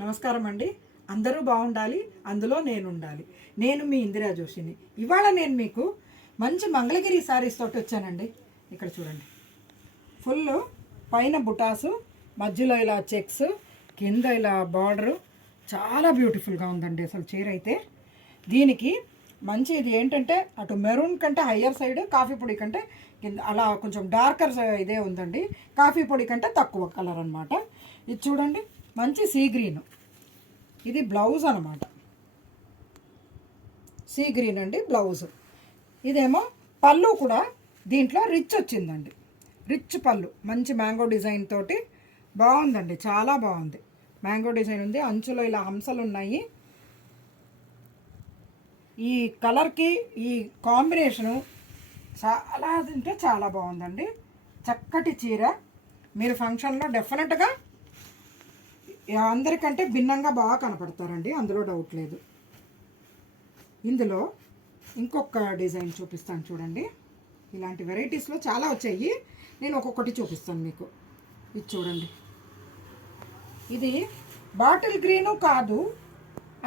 నమస్కారం అండి. అందరూ బాగుండాలి, అందులో నేను ఉండాలి. నేను మీ ఇందిరా జోషిని. ఇవాళ నేను మీకు మంచి మంగళగిరి శారీస్ తోటి వచ్చానండి. ఇక్కడ చూడండి, ఫుల్ పైన బుటాసు, మధ్యలో ఇలా చెక్స్, కింద ఇలా బార్డరు, చాలా బ్యూటిఫుల్గా ఉందండి అసలు చీర అయితే. దీనికి మంచి ఇది ఏంటంటే అటు మెరూన్ కంటే హయ్యర్ సైడ్, కాఫీ పొడి కంటే కింద అలా కొంచెం డార్కర్ ఇదే ఉందండి. కాఫీ పొడి కంటే తక్కువ కలర్ అనమాట. ఇది చూడండి, మంచి సీ గ్రీన్. ఇది బ్లౌజ్ అనమాట, సీ గ్రీన్ అండి బ్లౌజ్. ఇదేమో పళ్ళు కూడా దీంట్లో రిచ్ వచ్చిందండి, రిచ్ పళ్ళు, మంచి మ్యాంగో డిజైన్ తోటి బాగుందండి, చాలా బాగుంది. మ్యాంగో డిజైన్ ఉంది, అంచులో ఇలా హంసలు ఉన్నాయి. ఈ కలర్కి ఈ కాంబినేషను చాలా అంటే చాలా బాగుందండి. చక్కటి చీర. మీరు ఫంక్షన్లో డెఫినెట్గా అందరికంటే భిన్నంగా బాగా కనపడతారండి, అందులో డౌట్ లేదు. ఇందులో ఇంకొక డిజైన్ చూపిస్తాను చూడండి. ఇలాంటి వెరైటీస్లో చాలా వచ్చాయి, నేను ఒక్కొక్కటి చూపిస్తాను మీకు. ఇది చూడండి, ఇది బాటిల్ గ్రీను కాదు,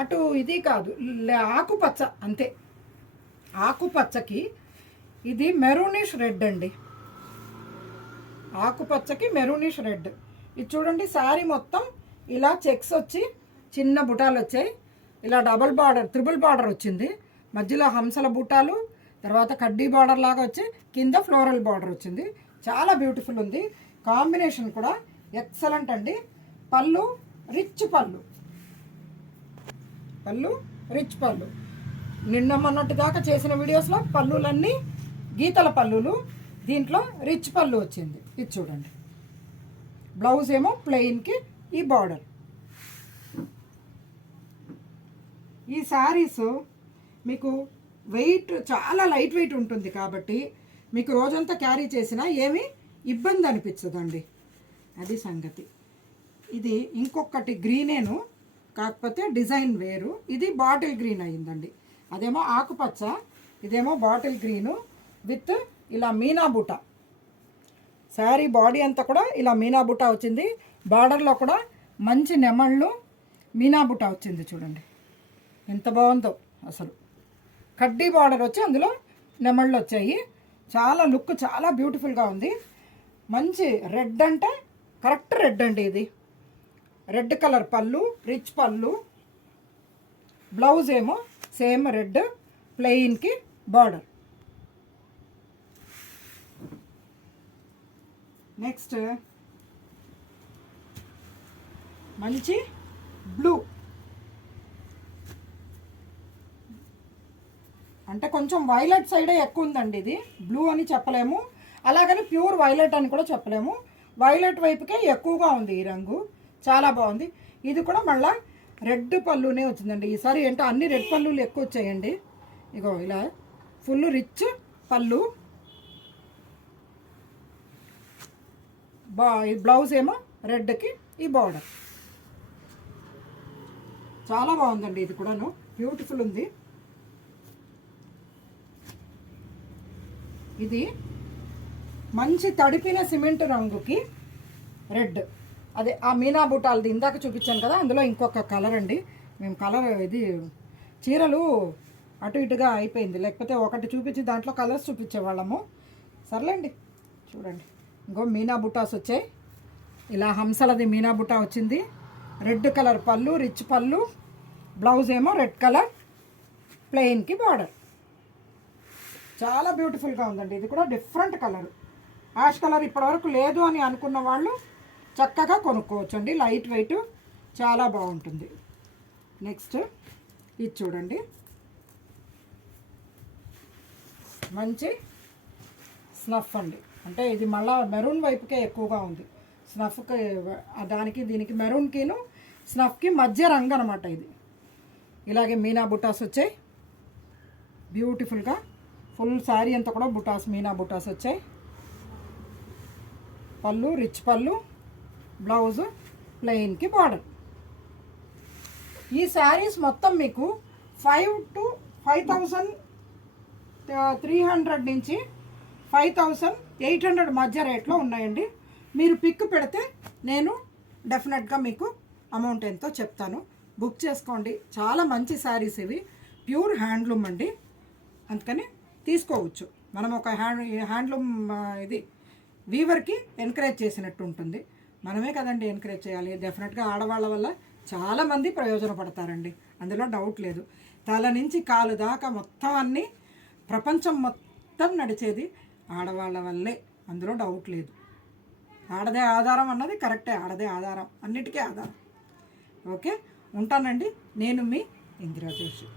అటు ఇది కాదు, ఆకుపచ్చ అంతే. ఆకుపచ్చకి ఇది మెరూనిష్ రెడ్ అండి, ఆకుపచ్చకి మెరూనిష్ రెడ్. ఇది చూడండి, శారీ మొత్తం ఇలా చెక్స్ వచ్చి చిన్న బుటాలు వచ్చాయి. ఇలా డబల్ బార్డర్, త్రిబుల్ బార్డర్ వచ్చింది. మధ్యలో హంసల బుటాలు, తర్వాత కడ్డీ బార్డర్ లాగా వచ్చి కింద ఫ్లోరల్ బార్డర్ వచ్చింది. చాలా బ్యూటిఫుల్ ఉంది. కాంబినేషన్ కూడా ఎక్సలెంట్ అండి. పళ్ళు రిచ్ పళ్ళు, పళ్ళు రిచ్ పళ్ళు. నిన్న మొన్నటి దాకా చేసిన వీడియోస్లో పళ్ళులన్నీ గీతల పళ్ళులు, దీంట్లో రిచ్ పళ్ళు వచ్చింది. ఇది చూడండి, బ్లౌజ్ ఏమో ప్లెయిన్కి ఈ బార్డర్. ఈ శారీస్ మీకు వెయిట్ చాలా లైట్ వెయిట్ ఉంటుంది కాబట్టి మీకు రోజంతా క్యారీ చేసినా ఏమీ ఇబ్బంది అనిపించదండి, అది సంగతి. ఇది ఇంకొకటి గ్రీనేను, కాకపోతే డిజైన్ వేరు. ఇది బాటిల్ గ్రీన్ అయ్యిందండి, అదేమో ఆకుపచ్చ, ఇదేమో బాటిల్ గ్రీను విత్ ఇలా మీనా బూటా. శారీ బాడీ అంతా కూడా ఇలా మీనా బూటా వచ్చింది. బార్డర్లో కూడా మంచి నెమళ్ళు మీనా బూటా వచ్చింది. చూడండి ఎంత బాగుందో అసలు. కడ్డీ బార్డర్ వచ్చి అందులో నెమళ్ళు వచ్చాయి. చాలా లుక్ చాలా బ్యూటిఫుల్గా ఉంది. మంచి రెడ్ అంటే కరెక్ట్ రెడ్ అండి. ఇది రెడ్ కలర్ పళ్ళు, రిచ్ పళ్ళు. బ్లౌజ్ ఏమో సేమ్ రెడ్, ప్లెయిన్కి బార్డర్. నెక్స్ట్ మంచి బ్లూ, అంటే కొంచెం వైలెట్ సైడే ఎక్కువ ఉందండి. ఇది బ్లూ అని చెప్పలేము, అలాగని ప్యూర్ వైలెట్ అని కూడా చెప్పలేము. వైలెట్ వైపుకే ఎక్కువగా ఉంది ఈ రంగు, చాలా బాగుంది. ఇది కూడా మళ్ళీ రెడ్ పళ్ళునే వచ్చిందండి ఈసారి. ఏంటో అన్ని రెడ్ పళ్ళులు ఎక్కువ వచ్చాయండి. ఇగో ఇలా ఫుల్ రిచ్ పళ్ళు. ఈ బ్లౌజ్ ఏమో రెడ్కి ఈ బార్డర్. చాలా బాగుందండి, ఇది కూడాను బ్యూటిఫుల్ ఉంది. ఇది మంచి తడిపిన సిమెంట్ రంగుకి రెడ్, అదే ఆ మీనా బుటాలది ఇందాక చూపించాను కదా, అందులో ఇంకొక కలర్ అండి. మేము కలర్ ఇది చీరలు అటు ఇటుగా అయిపోయింది, లేకపోతే ఒకటి చూపించి దాంట్లో కలర్స్ చూపించేవాళ్ళము. సర్లేండి, చూడండి ఇంకో మీనా బుటాస్ వచ్చాయి. ఇలా హంసలది మీనా బుటా వచ్చింది. రెడ్ కలర్ పళ్ళు, రిచ్ పళ్ళు. బ్లౌజ్ ఏమో రెడ్ కలర్, ప్లెయిన్కి బార్డర్. చాలా బ్యూటిఫుల్గా ఉందండి. ఇది కూడా డిఫరెంట్ కలర్, యాష్ కలర్ ఇప్పటివరకు లేదు అని అనుకున్న వాళ్ళు చక్కగా కొనుక్కోవచ్చు అండి. లైట్ వెయిట్, చాలా బాగుంటుంది. నెక్స్ట్ ఇది చూడండి, మంచి స్నఫ్ అండి. అంటే ఇది మళ్ళీ మెరూన్ వైపుకే ఎక్కువగా ఉంది. స్నఫ్కి దానికి దీనికి మెరూన్కిను స్నఫ్కి మధ్య రంగు అనమాట ఇది. ఇలాగే మీనా బుటాస్ వచ్చాయి బ్యూటిఫుల్గా. ఫుల్ శారీ అంతా కూడా బుటాస్, మీనా బుటాస్ వచ్చాయి. పళ్ళు రిచ్ పళ్ళు, బ్లౌజు ప్లెయిన్కి బార్డర్. ఈ శారీస్ మొత్తం మీకు 5 to 5,300 నుంచి 5,800 మధ్య రేట్లో ఉన్నాయండి. మీరు పిక్ పెడితే నేను డెఫినెట్గా మీకు అమౌంట్ ఎంతో చెప్తాను, బుక్ చేసుకోండి. చాలా మంచి శారీస్ ఇవి, ప్యూర్ హ్యాండ్లూమ్ అండి, అందుకని తీసుకోవచ్చు. మనం ఒక హ్యాండ్లూమ్ ఇది వీవర్కి ఎంకరేజ్ చేసినట్టు ఉంటుంది. మనమే కదండి ఎంకరేజ్ చేయాలి. డెఫినెట్గా ఆడవాళ్ళ వల్ల చాలామంది ప్రయోజనపడతారండి, అందులో డౌట్ లేదు. తల నుంచి కాలు దాకా మొత్తం అన్నీ, ప్రపంచం మొత్తం నడిచేది ఆడవాళ్ళ వల్లే, అందులో డౌట్ లేదు. ఆడదే ఆధారం అన్నది కరెక్టే, ఆడదే ఆధారం, అన్నిటికీ ఆధారం. ఓకే, ఉంటానండి. నేను మీ ఇందిరా జోషి.